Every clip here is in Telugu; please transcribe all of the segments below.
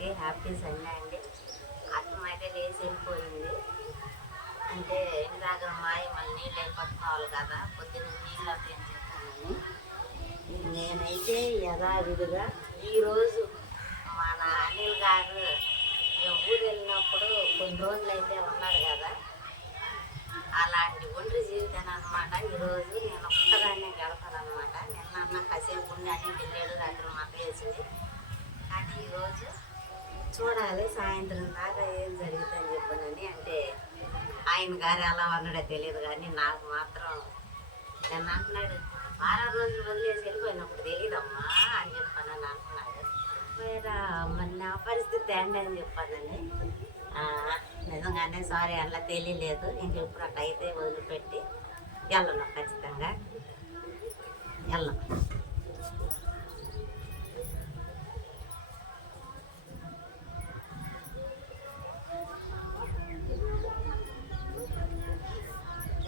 అందరికీ హ్యాపీ సండే అండి. అర్థం అయితే లేచి వెళ్ళిపోయింది. అంటే ఇందాక మాయ మళ్ళీ నీళ్ళు పట్టుకోవాలి కదా, పొద్దున్న నీళ్ళు అంతా ఏం చెప్తానని నేనైతే యథావిధిగా ఈరోజు మన అనిల్ గారు ఊరు వెళ్ళినప్పుడు కొన్ని రోజులు అయితే ఉన్నాడు కదా, అలాంటి ఒంటరి జీవితాన్ని అనమాట. ఈరోజు నేను ఒక్కదాన్నే గడపాను అనమాట. నిన్న అన్న కాసేపు ఉండి అన్ని వెళ్ళాడు, రాత్రి మాకు వేసింది. కానీ ఈరోజు చూడాలి సాయంత్రం దాకా ఏం జరుగుతుందని చెప్పానని. అంటే ఆయన గారు ఎలా ఉన్నాడో తెలియదు, కానీ నాకు మాత్రం నిన్న అంటున్నాడు, వారం రోజులు వదిలేసి వెళ్ళిపోయినప్పుడు తెలియదమ్మా అని చెప్పానని అంటున్నాడు. మరి నా పరిస్థితి ఏంటి అని చెప్పానని. నిజంగానే సారీ అలా తెలియలేదు, ఇంకెప్పుడు అట్లా అయితే వదిలిపెట్టి వెళ్ళను, ఖచ్చితంగా వెళ్ళను.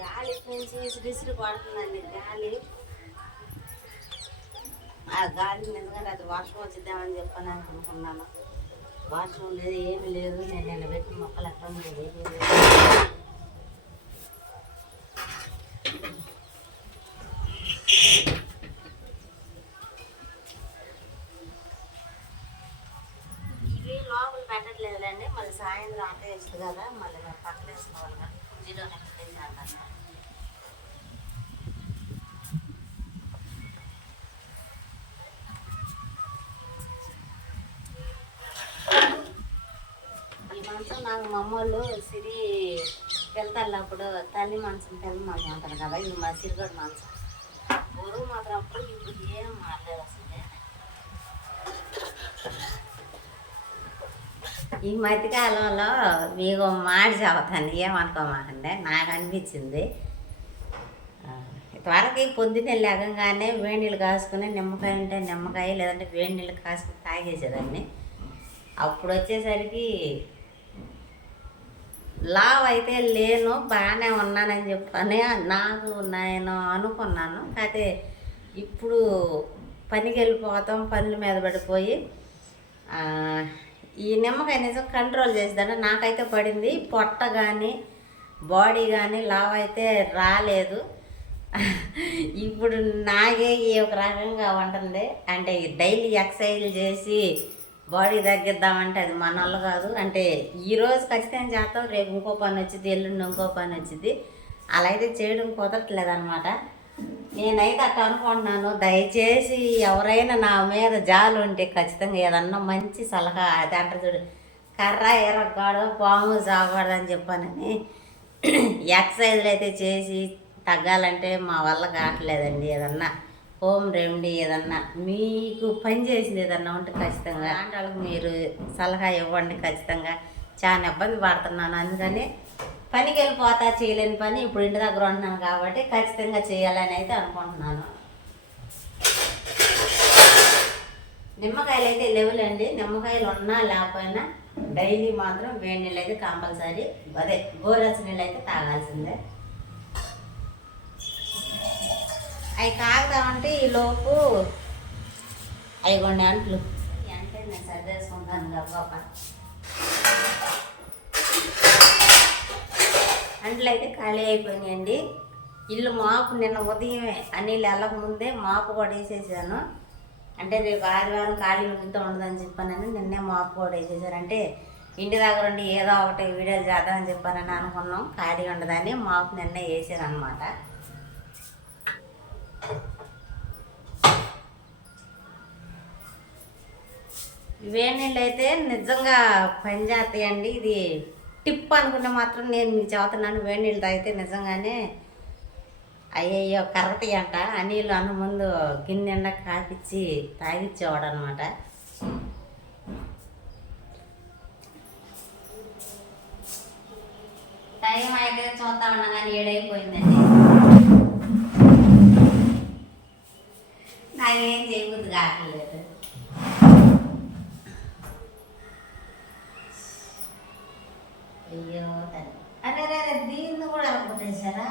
గాలి నుంచి విసిరి పడుతుందండి గాలి. ఆ గాలికి నిజంగా అది వర్షం వచ్చిద్దామని చెప్పని అనుకున్నాను. వర్షం లేదు, ఏమి లేదు. నేను నిన్న పెట్టిన మొక్కలు ఎక్కడ లేదు. ఇవి లోపల పెట్టట్లేదులేండి, మళ్ళీ సాయంత్రం ఆట వేస్తుంది కదా, మళ్ళీ మేము పక్కన వేసుకోవాలి కదా, ఫ్రిడ్జ్లోనే పెట్టేసి అంటాను. నాకు మా అమ్మోళ్ళు సిరి వెళ్తాళ్ళప్పుడు తల్లి మంచం తెల్ల మంచం అంటారు కదా, ఇది మా సిరిగడు మంచం. బరువు మాత్రం అప్పుడు ఇప్పుడు ఏం మారలేదు అసలు. ఈ మధ్యకాలంలో మీకు మాడి చదువుతాను, ఏమనుకోమాకండి. నాకు అనిపించింది త్వరకి పొద్దున్నే లేకంగానే వేడి నీళ్ళు కాసుకుని నిమ్మకాయ ఉంటే నిమ్మకాయ, లేదంటే వేడి నీళ్ళు కాసుకుని తాగేసేదాన్ని. అప్పుడు వచ్చేసరికి లావ్ అయితే లేను, బాగానే ఉన్నానని చెప్పని నాకు నేను అనుకున్నాను. అయితే ఇప్పుడు పనికి వెళ్ళిపోతాం, పనుల మీద పడిపోయి ఈ నిమ్మకాయ నిజం కంట్రోల్ చేసేదంటే నాకైతే పడింది. పొట్ట కానీ బాడీ కానీ లావ్ అయితే రాలేదు. ఇప్పుడు నాకే ఒక రకంగా ఉంటుంది. అంటే డైలీ ఎక్సర్సైజ్ చేసి బాడీ తగ్గిద్దామంటే అది మన వల్ల కాదు. అంటే ఈరోజు ఖచ్చితంగా చేస్తాం, రేపు ఇంకో పని వచ్చింది, ఎల్లుండి ఇంకో పని వచ్చింది. అలా అయితే చేయడం కుదరట్లేదు అనమాట. నేనైతే అట్లా అనుకుంటున్నాను. దయచేసి ఎవరైనా నా మీద జాలు ఉంటే ఖచ్చితంగా ఏదన్నా మంచి సలహా, అది అంటారు చూడు, కర్ర ఎరగకూడదు పాము సాగకూడదు అని చెప్పానని ఎక్సర్సైజ్లు అయితే చేసి తగ్గాలంటే మా వల్ల కావట్లేదండి. ఏదన్నా హోమ్ రెమెడీ ఏదన్నా మీకు పని చేసింది ఏదన్నా ఉంటే ఖచ్చితంగా అంటే వాళ్ళకి మీరు సలహా ఇవ్వండి. ఖచ్చితంగా చాలా ఇబ్బంది పడుతున్నాను, అందుకని పనికి వెళ్ళిపోతా చేయలేని పని ఇప్పుడు ఇంటి దగ్గర ఉంటున్నాను కాబట్టి ఖచ్చితంగా చేయాలని అయితే అనుకుంటున్నాను. నిమ్మకాయలు అయితే లేవులేండి, నిమ్మకాయలు ఉన్నా లేకపోయినా డైలీ మాత్రం వేడి నీళ్ళు అయితే కంపల్సరీ, అదే గోరస్ నీళ్ళు అయితే తాగాల్సిందే. అవి కాగుదామంటే ఈలోపు అవి కొన్ని అంట్లు అంటే నేను సర్దేసుకుంటాను గబ్బా. అంట్లు అయితే ఖాళీ అయిపోయినాయండి. ఇల్లు మాపు నిన్న ఉదయమే అన్నీళ్ళు వెళ్ళకముందే మాపు కూడా వేసేసాను. అంటే రేపు ఆదివారం ఖాళీ ఉండితో ఉండదని చెప్పానని నిన్నే మాపు కూడా వేసేసాను. అంటే ఇంటి దగ్గర ఉండి ఏదో ఒకటి వీడియోలు చేద్దామని చెప్పానని అనుకున్నాం, ఖాళీ ఉండదని మాపు నిన్నే వేసాను అనమాట. వేడి నీళ్ళు అయితే నిజంగా పని చేస్తాయండి. ఇది టిప్ అనుకుంటే మాత్రం నేను మీకు చెబుతున్నాను. వేడి నీళ్ళు తాగితే నిజంగానే అయ్యయ్యో కరగతాయి అంట. ఆ నీళ్ళు అన్న ముందు గిన్నె నిండా కాపిచ్చి తాగిచ్చేవాడు అనమాట. టైం అయితే చూస్తా ఉన్నా కానీ 7 అయిపోయిందండి. నాకేం చేయబుద్ది కావట్లేదు. అయ్యో అరే దీన్ని కూడా అనుకుంటేసారా,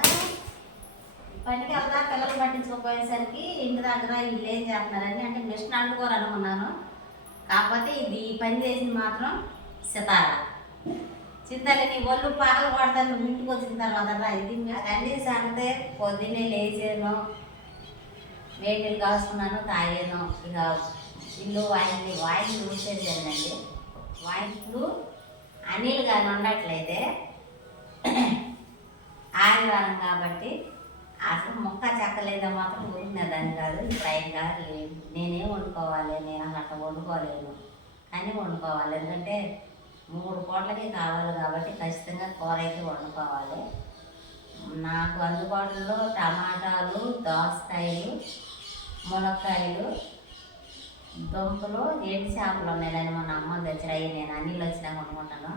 పనికి వెళ్తా పిల్లలు పట్టించుకోపోయేసరికి ఇంటి దగ్గర వీళ్ళు ఏం చేస్తున్నారని అంటే మిషన్ అంటుకోరు అనుకున్నాను. కాకపోతే ఈ పని చేసింది మాత్రం సితార. చింతలే నీ ఒళ్ళు పగలు కొడతాను, నువ్వు ఇంటికి వచ్చిన తర్వాత రా. ఇది కనీసం అంటే పొద్దున్నే లేచాను, వేడి నీళ్ళు కాసుకున్నాను, తాగాను. ఇక ఇల్లు వాయిల్ చూసేది కదండి. వాయిట్లు అనిల్ కానీ ఉండట్లయితే ఆదివారం కాబట్టి అసలు ముక్క చెక్కలేదో మాత్రం ఊరినదాన్ని కాదు. ఇప్పుడు ఆయన కాదు, నేనేం వండుకోవాలి, నేను అట్లా వండుకోలేను కానీ వండుకోవాలి. ఎందుకంటే 3 పూటలకి కావాలి కాబట్టి ఖచ్చితంగా కూర అయితే వండుకోవాలి. నాకు అందుబాటులో టమాటాలు, దోసకాయలు, మునక్కాయలు, దుంపలు, ఎండు చేపలు ఉన్నాయని మన అమ్మ తెచ్చారు. అవి నేను అన్నిళ్ళు వచ్చినా కొనుక్కుంటాను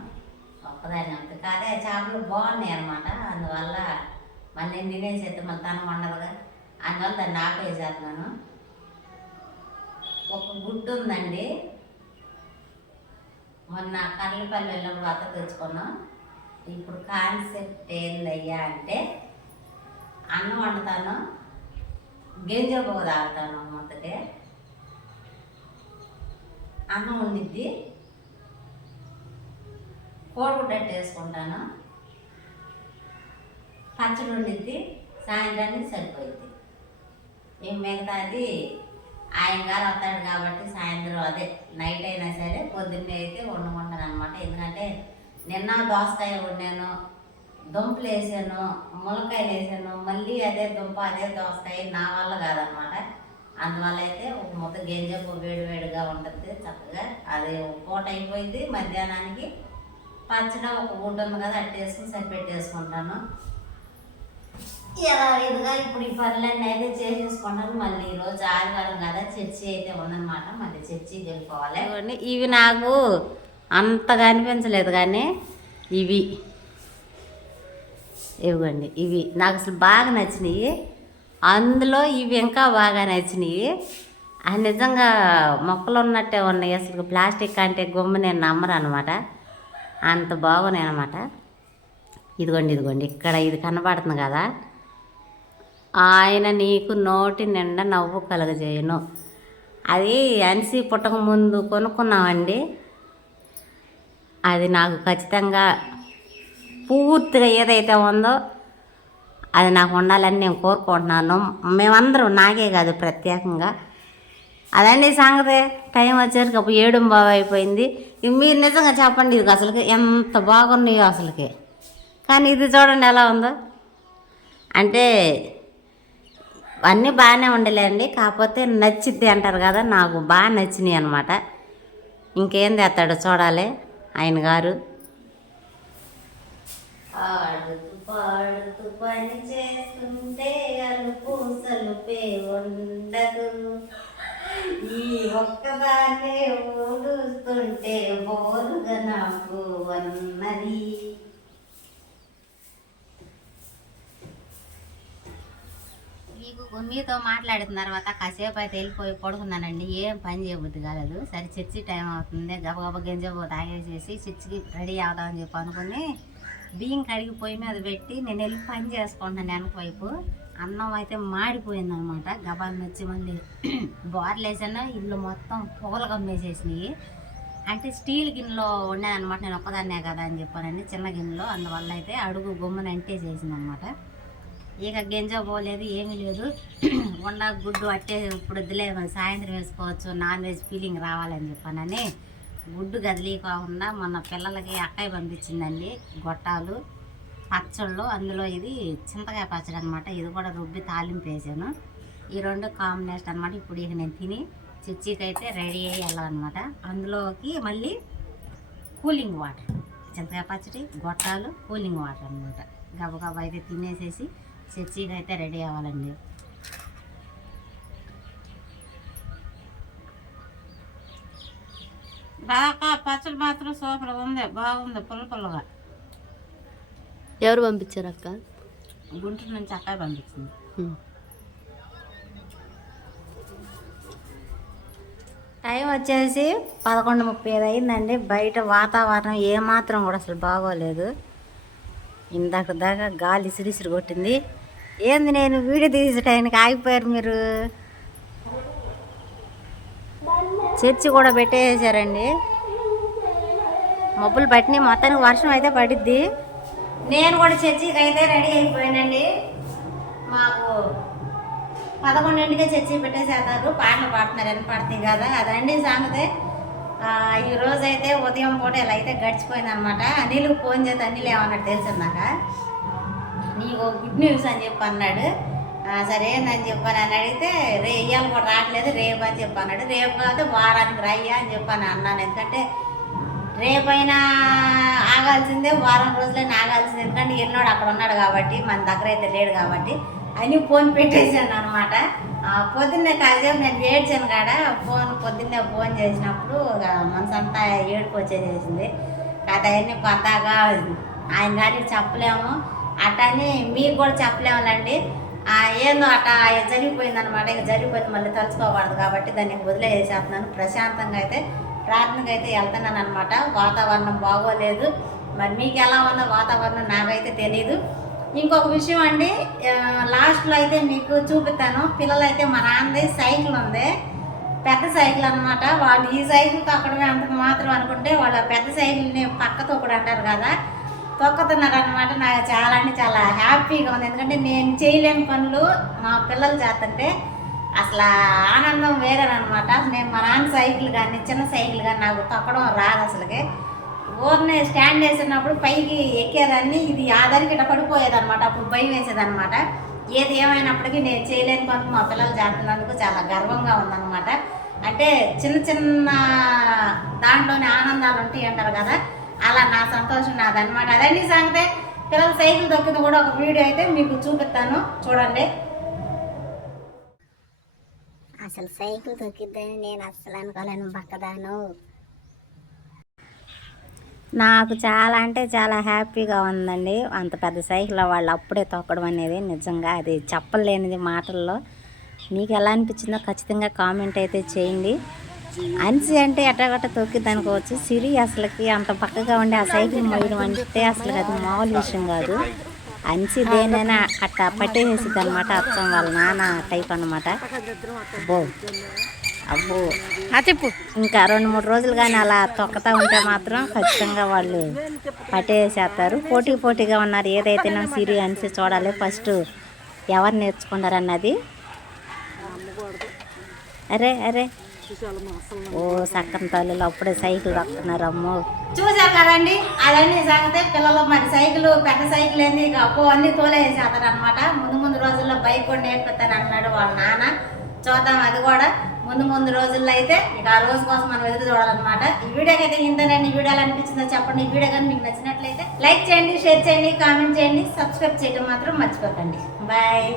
ఒక్కదాన్ని అంతే. కాదే చేపలు బాగున్నాయి అనమాట. అందువల్ల మళ్ళీ నేను తినేసేస్తే మళ్ళీ తనం వండదుగా, అందువల్ల దాన్ని ఆపేసేస్తున్నాను. ఒక గుడ్డు ఉందండి, మొన్న కర్లపల్లి వెళ్ళినప్పుడు అత్త తెచ్చుకున్నాం. ఇప్పుడు కాన్సెప్ట్ ఏందయ్యా అంటే అన్నం వండుతాను, గింజబో తాగుతాను. మొత్తకే అన్నం వండిద్ది, కోడిగుడ్డట్టు వేసుకుంటాను, పచ్చడి వండిద్ది, సాయంత్రానికి సరిపోయిద్ది. ఏం మిగతాది ఆయన గారు వస్తాడు కాబట్టి సాయంత్రం అదే నైట్ అయినా సరే పొద్దున్నే అయితే వండుకుంటాను అనమాట. ఎందుకంటే నిన్న దోసకాయ వండాను, దుంపలు వేసాను, ములక్కాయలు వేసాను, మళ్ళీ అదే దుంప అదే దోసకాయ నా వల్ల కాదనమాట. అందువల్ల అయితే ఒక ముద్ద గింజపు వేడివేడిగా ఉంటుంది చక్కగా. అది పూట అయిపోయింది. మధ్యాహ్నానికి పచ్చడి ఒక గుడ్డ ఉంది కదా, అట్టేసుకుని సరిపెట్టేసుకుంటాను. ఇలా ఇదిగా ఇప్పుడు ఈ పనులన్నీ అయితే చేసేసుకుంటాను. మళ్ళీ ఈరోజు ఆదివారం కదా, చర్చి అయితే ఉందన్నమాట. మళ్ళీ చర్చికి వెళ్ళిపోవాలి. ఇవి నాకు అంతగా అనిపించలేదు కానీ ఇవ్వండి, ఇవి నాకు అసలు బాగా నచ్చినాయి. అందులో ఇవి ఇంకా బాగా నచ్చినాయి. అది నిజంగా మొక్కలు ఉన్నట్టే ఉన్నాయి. అసలు ప్లాస్టిక్ అంటే గమ్ము నేను నమ్మరు అనమాట, అంత బాగున్నాయి అనమాట. ఇదిగోండి ఇక్కడ ఇది కనబడుతుంది కదా, ఆయన నీకు నోటి నిండా నవ్వు కలగజేయను. అది అనిసి పుట్టక ముందు కొనుక్కున్నామండి. అది నాకు ఖచ్చితంగా పూర్తిగా ఏదైతే ఉందో అది నాకు ఉండాలని నేను కోరుకుంటున్నాను. మేమందరం, నాకే కాదు ప్రత్యేకంగా. అదండి సంగతి. టైం వచ్చేసరికి అప్పుడు 7:15 అయిపోయింది. మీరు నిజంగా చెప్పండి, ఇది అసలుకి ఎంత బాగున్నాయో అసలుకి. కానీ ఇది చూడండి ఎలా ఉందో. అంటే అన్నీ బాగానే ఉండలేండి, కాకపోతే నచ్చిద్ది అంటారు కదా, నాకు బాగా నచ్చినాయి అనమాట. ఇంకేం తెస్తాడో చూడాలి ఆయన గారు. ఆడుతూ పాడుతూ పని చేస్తుంటే అలుపు సలుపే ఉండదు, ఈ ఒక్కదాన్నే ఊడుస్తుంటే బోరుగా నాకు అన్నది. మీతో మాట్లాడిన తర్వాత కాసేపు అయితే వెళ్ళిపోయి పడుకున్నానండి. ఏం పని చేయబుద్ది కాలేదు. సరే చర్చి టైం అవుతుంది, గబగబా గింజబో తాగేసేసి చర్చికి రెడీ అవుదామని చెప్పి అనుకుని బియ్యం కడిగి పొయ్యి మీద పెట్టి నేను వెళ్ళి పని చేసుకుంటున్నాను. వెనక వైపు అన్నం అయితే మాడిపోయిందనమాట. గబాలను వచ్చి మళ్ళీ బోర్లు వేసాను, ఇల్లు మొత్తం పొగలు కమ్మేసేసినాయి. అంటే స్టీల్ గిన్నెలో వండానమాట, నేను ఒక్కదాన్నే కదా అని చెప్పానండి, చిన్న గిన్నెలో. అందువల్ల అయితే అడుగు గొమ్మని అంటేసేసింది అనమాట. ఇక గింజ పోలేదు, ఏమీ లేదు. వండ గుడ్డు అట్టే ఇప్పుడు వద్దులే, సాయంత్రం వేసుకోవచ్చు, నాన్ వెజ్ ఫీలింగ్ రావాలని చెప్పానని గుడ్డు కదిలీకోకుండా మొన్న పిల్లలకి అక్కయ్య పంపించిందండి గొట్టాలు, పచ్చళ్ళు. అందులో ఇది చింతకాయ పచ్చడి అనమాట. ఇది కూడా రుబ్బి తాలింపు వేసాను. ఈ రెండు కాంబినేషన్ అనమాట. ఇప్పుడు ఇక నేను తిని చర్చికి అయితే రెడీ అయ్యి వెళ్ళాలన్నమాట. అందులోకి మళ్ళీ కూలింగ్ వాటర్, చింతకాయ పచ్చడి, గొట్టాలు, కూలింగ్ వాటర్ అనమాట. గబగబా అయితే తినేసేసి చర్చికి అయితే రెడీ అవ్వాలండి. బాగా పచ్చడి మాత్రం సూపర్ ఉంది, బాగుంది, పుల్లగా. ఎవరు పంపించారు అక్క? గుంటూరు నుంచి అక్కయ్య పంపించింది. టైం వచ్చేసి 11:35 అయిందండి. బయట వాతావరణం ఏమాత్రం కూడా అసలు బాగోలేదు. ఇందాక దాకా గాలి సిరిసిరి కొట్టింది. ఏంది నేను వీడియో తీసే టైంకి ఆగిపోయారు మీరు? చర్చి కూడా పెట్టేసారండి. మబ్బులు పట్టినాయి, మొత్తానికి వర్షం అయితే పడిద్ది. నేను కూడా చర్చికి అయితే రెడీ అయిపోయానండి. మాకు 11ంటికే చర్చి పెట్టేసేస్తారు, పాటలు పాడుతున్నారు, ఎన్ని పడుతుంది కదా, అదండి సంగతి. ఈరోజు అయితే ఉదయం పూట ఇలా అయితే గడిచిపోయింది అనమాట. అనిల్కి ఫోన్ చేస్తే అనిల్ ఏమన్నాడు తెలిసిందాక, నీకు గుడ్ న్యూస్ అని చెప్పి అన్నాడు. సరే ఏందని చెప్పాను అని అడిగితే, ఇవాళ కూడా రావట్లేదు, రేపు అని చెప్పి అన్నాడు. రేపు కాకపోతే వారానికి రయ్యా అని చెప్పాను అన్నాను. ఎందుకంటే రేపైనా ఆగాల్సిందే, వారం రోజులైనా ఆగాల్సిందే. ఎందుకంటే ఎన్నోడు అక్కడ ఉన్నాడు కాబట్టి, మన దగ్గర అయితే లేడు కాబట్టి అని ఫోన్ పెట్టేశాను అనమాట. పొద్దున్నే కాసేపు నేను ఏడ్చాను కాడ పొద్దున్నే ఫోన్ చేసినప్పుడు మనసంతా ఏడుపు వచ్చేసేసింది. కాదు అవన్నీ కొత్తగా ఆయన గారికి చెప్పలేము, అట్టని మీకు కూడా చెప్పలేములండి. ఏందో అట్ట జరిగిపోయిందనమాట. ఇక జరిగిపోయింది, మళ్ళీ తలుచుకోకూడదు కాబట్టి దాన్ని వదిలేసేస్తున్నాను. ప్రశాంతంగా అయితే ప్రార్థనకు అయితే వెళ్తున్నాను అనమాట. వాతావరణం బాగోలేదు, మరి మీకు ఎలా ఉందో వాతావరణం నాకైతే తెలీదు. ఇంకొక విషయం అండి, లాస్ట్లో అయితే మీకు చూపిస్తాను. పిల్లలైతే మా నాన్నది సైకిల్ ఉంది, పెద్ద సైకిల్ అనమాట. వాళ్ళు ఈ సైకిల్ తొక్కడమే అంతకు మాత్రం అనుకుంటే వాళ్ళ పెద్ద సైకిల్ని పక్క తొక్కడు అంటారు కదా, తొక్కుతున్నారు అనమాట. నాకు చాలా అంటే చాలా హ్యాపీగా ఉంది. ఎందుకంటే నేను చేయలేని పనులు మా పిల్లలు చేస్తుంటే అసలు ఆనందం వేరేనమాట. నేను మా నాన్న సైకిల్ కానీ చిన్న సైకిల్ కానీ నాకు తొక్కడం రాదు అసలుకి. ఊరిని స్టాండ్ వేసినప్పుడు పైకి ఎక్కేదాన్ని, ఇది ఆధారికి ఇట్లా పడిపోయేదన్నమాట. అప్పుడు భయం వేసేదన్నమాట. ఏది ఏమైనప్పటికీ నేను చేయలేని పనులు మా పిల్లలు చేస్తున్నందుకు చాలా గర్వంగా ఉందన్నమాట. అంటే చిన్న చిన్న దాంట్లోనే ఆనందాలు ఉంటాయి అంటారు కదా, అలా నా సంతోషం నాదనమాట. అదండి సంగతే. పిల్లలు సైకిల్ దొక్కింది కూడా ఒక వీడియో అయితే మీకు చూపిస్తాను, చూడండి. అసలు సైకిల్ తొక్కిద్దని నేను అస్సలు అనుకోలేను, బక్కదాను. నాకు చాలా అంటే చాలా హ్యాపీగా ఉందండి. అంత పెద్ద సైకిల్ వాళ్ళు అప్పుడే తొక్కడం అనేది నిజంగా అది చెప్పలేనిది మాటల్లో. మీకు ఎలా అనిపించిందో ఖచ్చితంగా కామెంట్ అయితే చేయండి. అన్సి అంటే ఎట్టగట్ట తొక్కిద్ది అనుకోవచ్చు, సిరి అసలుకి అంత పక్కగా ఉండి ఆ సైకిల్ మోయడం అంటే అసలు అది మామూలు విషయం కాదు. అన్సి దేనైనా అట్ట పట్టేసేసిద్ది అనమాట. అర్థం వాళ్ళ నాన్న టైప్ అనమాట. అబ్బో చెప్పు. ఇంకా 2-3 రోజులు కానీ అలా తొక్కతా ఉంటే మాత్రం ఖచ్చితంగా వాళ్ళు పట్టేసేస్తారు. పోటీగా ఉన్నారు. ఏదైతేనా సిరి అనిసి చూడాలి ఫస్ట్ ఎవరు నేర్చుకున్నారు అన్నది. అరే ఓ సక్కన తల్లులు అప్పుడే సైకిల్ తొక్కుతున్నారు. అమ్మో, చూసారు కదండి. అదన్నీ సంగతే. పిల్లలు మరి సైకిల్ పెద్ద సైకిల్ ఏంది ఇక అప్పు అన్నీ తోలేసేస్తారు అనమాట. ముందు రోజుల్లో బైక్ కూడా నేర్పిస్తాను అన్నాడు వాళ్ళ నాన్న. చూద్దాం అది కూడా ముందు రోజుల్లో అయితే. ఇక ఆ రోజు కోసం మనం ఎదురు చూడాలన్నమాట. ఈ వీడియోకి అయితే ఇంతేనండి. ఈ వీడియోలు అనిపించిందో చెప్పండి. ఈ వీడియో కానీ మీకు నచ్చినట్లయితే లైక్ చేయండి, షేర్ చేయండి, కామెంట్ చేయండి, సబ్స్క్రైబ్ చేయడం మాత్రం మర్చిపోకండి. బాయ్.